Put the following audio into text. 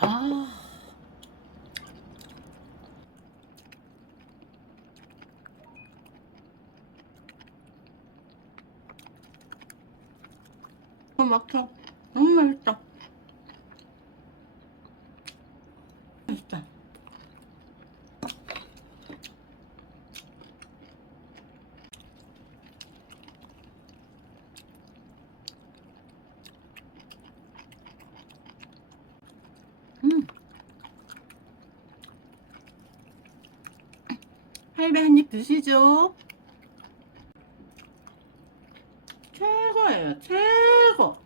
아. 어, 막혀. 너무 맛있다. 맛있다. 할배 한 입 드시죠. 최고예요, 최고.